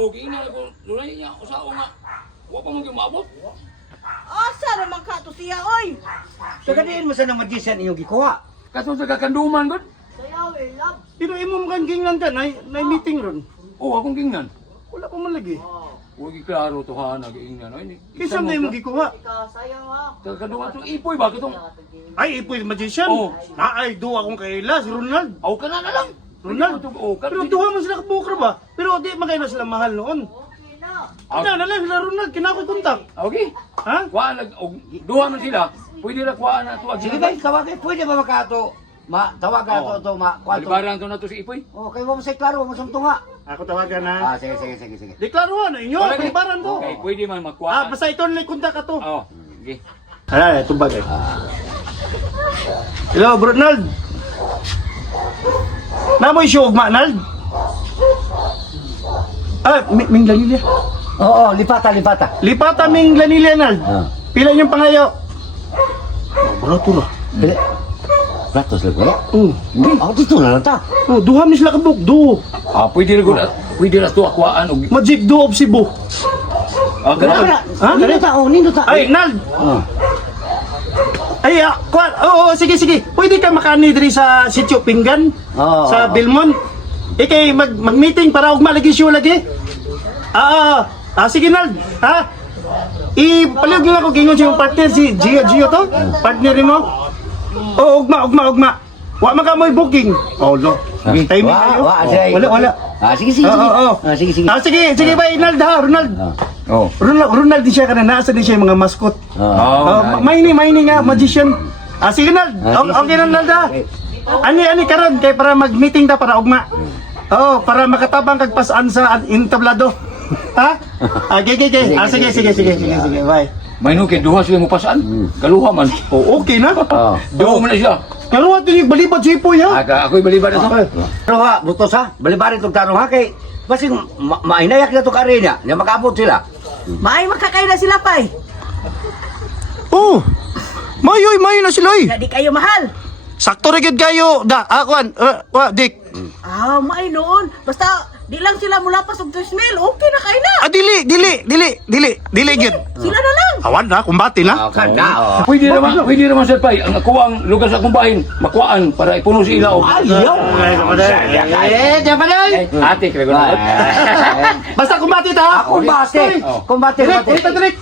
O, giingnan ako. Lulay niya. Usawa nga. Huwag pa mong maabot. Asa naman ka to siya, oy! Sagadiin mo sa ng magician iyong gikuha. Kaso sa kakanduman, God. Sayaw, love. Pero imong kan gingnan ka, na meeting ron. Oo, akong gingnan. Wala pa man lagi. Huwag iklaro to ha, nag-iingnan. Kisam na imong gikuha. Sayaw ha. Sa kakanduman, so ipoy ba? Katong, Ay, ipoy magician. Oo. Ay, duwa akong kaila, si Ronald. aw ka na lang. Ronald. Oo, Pero duha man sila kabukra ba? Pero di man kayo na sila mahal noon. Okay na. Ano na lang sila Ronald, kinakoy kontak. Okay. Ha? Kuhaan, duha man sila. Pwede na kuhaan na ito. Sige ba, tawagin. Pwede ba makato? Tawagan Oo. to, kuwato. Malibaran to na to si Ipoy. Oh, kayo mo sa klaro, mo sumtunga. Ako tawagan ha. Sige. Deklaruhan na inyo, Wala, palibaran to. Okay, pwede man magkuhaan. Basta ito na kontak ka to. Oo. Okay. Ito bagay. Hello, Ronald. Namoy siya ugma, Nald? Ming Lanilla. Oo, lipata. Lipata Ming Lanilla, Nald. Pila niyong pangayo? Barato ra. Pili. Ratos lang kaya? Hindi. Ako dito na lang ta. Duha mi sila kabuk, duo. Pwede na ito akuhaan. Magic duo of Cebu. Kana. Ha? Nindo ta. Ay, Nald. Ay, kuwan. Oo, sige. Pwede ka makani diri sa Sitio Pinggan, sa Belmont. Ikay mag-meeting para ugma lagi siya lagi. Sige, Nald. Ha? Ipaliog nila ko gingon siya yung partner, si Gio to? Partner mo? Oo, ugma. Wa man ka mo'y booking. Oh, lo. Timing kayo. Wala. Sige. Sige ba, Nald ha, Ronald. Ronald din siya kana nasa din siya yung mga mascot. Mining nga magician. Sige Nald. Okay na Nald ha. Ani karon kay para mag-meeting ta para ugma. Para makatabang kag pasan sa entablado. Ha? Sige. Bye. May nuki, duha sila mo pasaan. Kaluha man. Okay na. Duha man na siya. Karon ato yung balibad si Ipoy ha. Ako'y baliban na ito. Pero ha, butos ha. Balibarin itong tanong ha kay basing mainayak na ito ka rin niya. Niya makaabot sila. Maay magkakayo na sila, pay. Mayoy na sila oy. Na di kayo mahal. Sakto ra gyud kayo. Kuan, Dick. Maay noon. Basta, di lang sila mula pa sa 2,000. Okay na kayo na. Dili gyud. Sila na lang. Awan na, kumbati na. Kanda. Pwede naman sir Pay, ang akuang lugar sa akong bahin, makuhaan para ipuno si ilaw. Ayaw. Diyan pa lang. Ate, kaya ko na. Basta kumbati ta. Kumbate. Direk.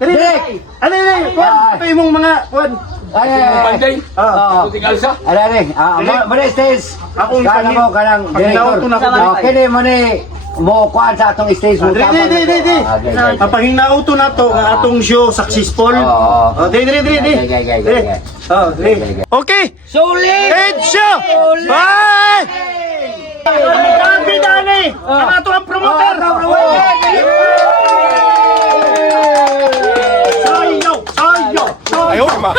Direk. Ano, kuan. Ito yung mga kuan. Panday. Tuting alsa. Muna stage. Akong Kala mo, kanang Panginaw to na ko. Kini mo ni mo kuan sa atong stage mo. Di. Papahingnaw to na to nga atong show successful. Di. Okay. Sulit! Head show. Bye. Kapita ni. Ang ato ang promoter. Sayo. Ayaw ma.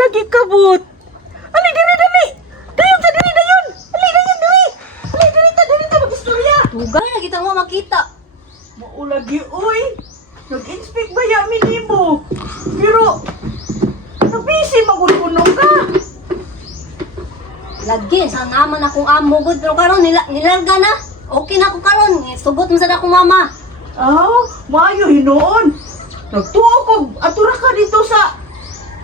lagi kabut. Ali, dali. Dayon ta, dayon. Ali, dali. Ali, dali ta, mag-istorya. Tugay na kita mo makita. Maulagi, oy. Nag-inspect ba yamin nimo? Pero, nabisi magununong ka. Lagi sa naman akong amo gud pero karon nilarga na. Okay na ako karon. Sugot mo sa akong mama. Maayo hinoon. Nagtuo ko, atura ka dito sa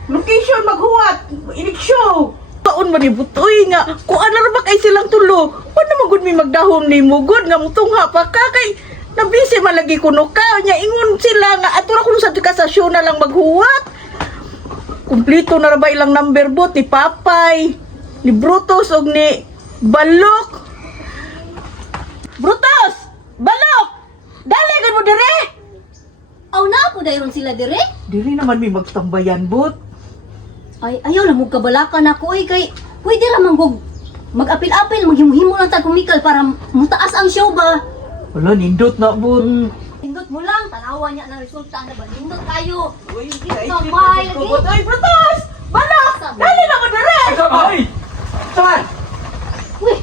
location maghuwat, inik-show. Taon man ibutoy nga, kung ano ba kay silang tulo, paano magud mi magdahom ni mugod nga mutungha pa ka kay nabisi malagi kuno ka, nya ingon sila nga atura kuno sa tikasasyon na lang maghuwat. Kumplito na ra ba ilang number boat ni Papay, ni Brutus ug ni Balok. Brutus! Balok! Dali mo dire! Aw na po dayon sila dire. Dili naman may magtambayan, bot. Ay ayaw lang mo kabalakan ako kay pwede ra manggog mag-apil-apil maghimo lang tag kumikal para mutaas ang show ba. Wala, nindot na, bot. Indot mo lang tanawa niya ng resulta na ba. Indot kayo. Uy, Ito may lagi. Ay, Brutus! Balok! Dali na mo dire! Ay! Saan? Uy,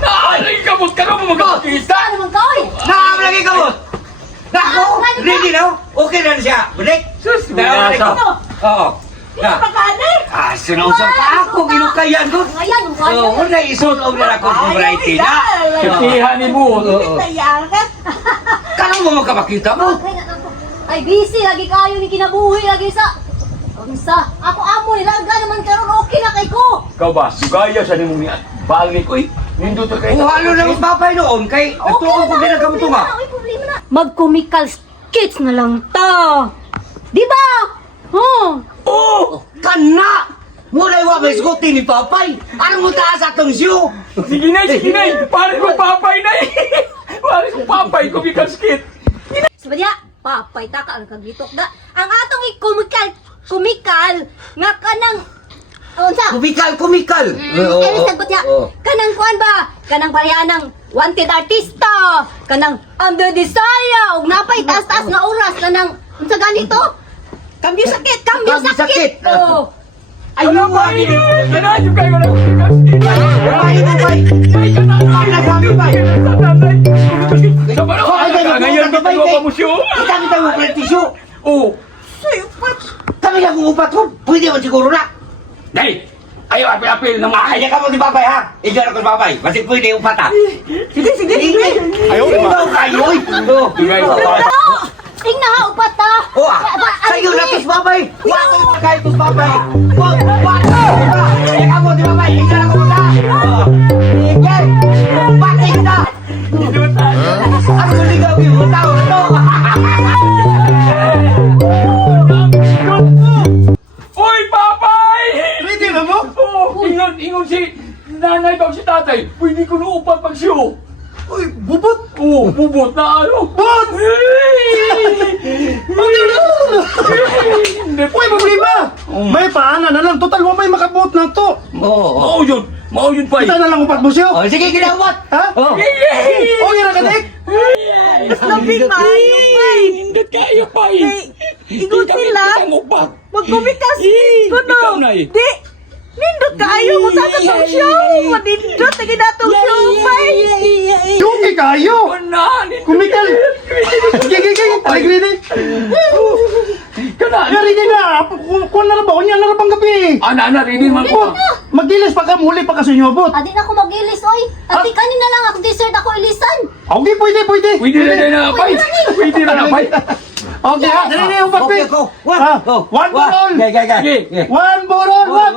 Naalay ka mo ka mo magkakita! ano naman ka oy? Lagi ka mo! Nako! Ready na? Okay na siya. Balik! Sus, Dalawa binasa. ko. Oo. Na. Pakane! Sinusok pa ako. Ginukayan ko. Ngayon, Oo, una isunog na ako ng variety na. Katihan ni mo. Tayangat! Kanang mo magkapakita mo? Ay busy lagi kayo ni kinabuhi lagi sa unsa. Ako amo nilarga naman karon okay na kay ko. Ikaw ba, sugaya sa nimong niyan. Balik ko nindot ka kayo. Kung halo lang ang papay noon, kay nagtuon ko ginagamuto nga. Mag-comical skits na lang ta. Di ba? Oh! Kana! Muna iwa may sugutin ni papay. Anong mo taas atong siyo? Sige na. Pare ko papay na Pare ko papay ko bikaskit. Sabadya, papay ta ka ang kagitok da. Ang atong kumikal nga kanang unsa? Kumikal. Ay, sagot ya. Kanang kuan ba? Kanang parehanang wanted artista. Kanang under desire. Ug napay taas-taas nga oras. Kanang unsa ganito? Kambyo sakit! Kambyo sakit. Oh. Ayun mo! Nanadyo kayo ng bikaskit. Ay, nagsabi pa. Sa baro, ngayon ka pa mo siyo. Kita mo pretisyo. Oh, Sa'yo pa! Kami lang kung upat ko. Pwede mo siguro na. dahil ayaw apil-apil na Kaya ka mo di babay ha. Ikaw ako di babay. Basta pwede upat ha. Sige! Ayaw kayo. Tingnan ha, upat ta. Oh, sa'yo na tos babay. Wato mo kayo tos babay. Wato. Kaya ka mo di babay. Ikaw ako na. Ikaw. Patik na. Ako ligaw yung tao ito. Uy, papay! Ready na mo? Oh, ingon si nanay bang si tatay. Pwede ko nuupan pag siyo. Uy, bubot! Oh, bubot na ano. Bot! Hindi Uy, problema! May paana na lang. Total mo may makabot na to. Oo. Mao yun pa. Kita na lang upat mo siya. Oh, sige, ginawat. Ha? Oh. Okay na ka, Dick? Mas labing maayo pa! Hindi kayo pa. Ingon sila! Magkumikas! Ikaw Kuno! na eh. Di! Nindot kaayo mo sa atong show! Manindot! Lagi na atong show, bay! Yuki kayo! Kumikal! Gigi! Ready? Ready na! Kuha na ba? Kunya na bang gabi? Ana, ready man ko. Magilis pa ka, muli pa ka sa inyo, bot. Adi na ako mag-ilis, oy. Ati kanina lang ako dessert ako ilisan. Okay, pwede. Pwede na pay. Pwede na pay. Okay, ha? Dali na yung papi. Okay, go. One for all. Gay. Sige. One for all. One.